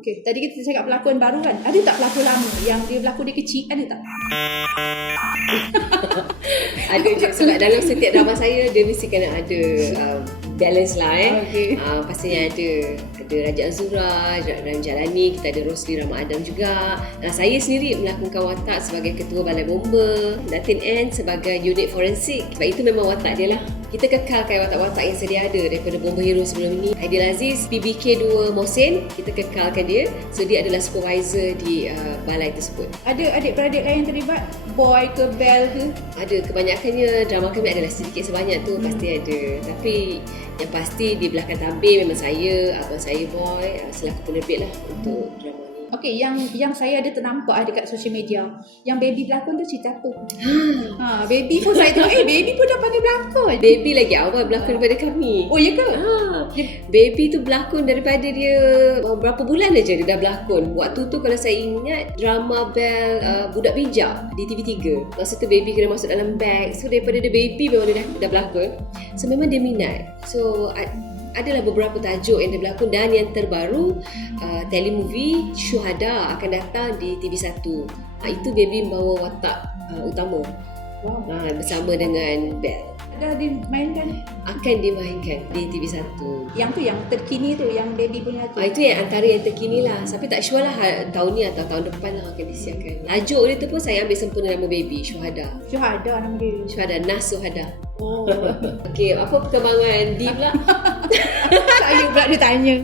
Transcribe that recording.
Okay, tadi kita cakap pelakon baru kan. Ada tak pelakon lama yang dia berlakon dia kecil? Ada tak? Ada je, sebab dalam setiap drama saya dia mesti kena ada balance lah Okay. Pastinya ada Raja Azura, Ram Jalani, kita ada Rosli Rama Adam juga. Saya sendiri melakonkan watak sebagai ketua balai bomba, Datin N sebagai unit forensik. Sebab itu memang watak dia lah. Kita kekalkan watak-watak yang sedia ada daripada Bomba Hero sebelum ini. Aidil Aziz, PBK 2 Mohsin, kita kekalkan dia. So dia adalah supervisor di balai tersebut. Ada adik-beradik lain yang terlibat? Boy ke Bell ke? Ada, kebanyakannya drama kami adalah sedikit sebanyak tu pasti ada. Tapi yang pasti di belakang tabir memang saya, abang saya Boy selaku penerbit lah untuk drama ni. Okay, yang saya ada ternampak dekat social media. Yang baby berlakon tu cerita apa? Baby pun saya tengok, baby pun dah pandai berlakon. Baby lagi awal berlakon daripada kami. Oh, ya ke? Baby tu berlakon daripada dia berapa bulan aja dia dah berlakon. Waktu tu kalau saya ingat drama Bell Budak Bijak di TV3. Masa tu baby kena masuk dalam bag. So daripada dia baby memang dia dah berlakon. So memang dia minat. So adalah beberapa tajuk yang dia berlakon dan yang terbaru telemovie Syuhada akan datang di TV1. Itu baby membawa watak utama. Wow. Bersama dengan Bell. Dah dimainkan? Akan dimainkan di TV1. Yang tu yang terkini tu, yang baby punya tu. Itu yang antara yang terkini lah. Tapi tak sure lah tahun ni atau tahun depan lah akan disiarkan. Tajuk dia tu pun saya ambil sempurna nama baby, Syuhada. Syuhada nama dia. Syuhada, Nas Syuhada. Oh. Okey, apa perkembangan Di pula? Saya pula dia tanya.